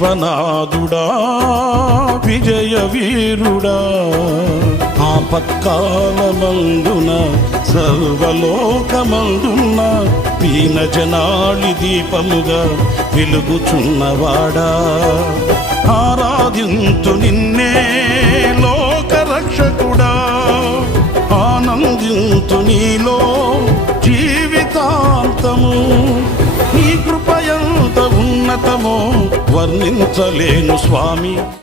విశ్వనాథుడా విజయ వీరుడా ఆపత్కాలమందున సర్వలోకమందున దీన జనాళి దీపముగా వెలుగుచున్నవాడా ఆరాధింతు నిన్నే లోకరక్షకుడా ఆనందింతు నీలో జీవితాంతము నీ కృప ఎంత ఉన్నతమో వర్ణించలేను స్వామి.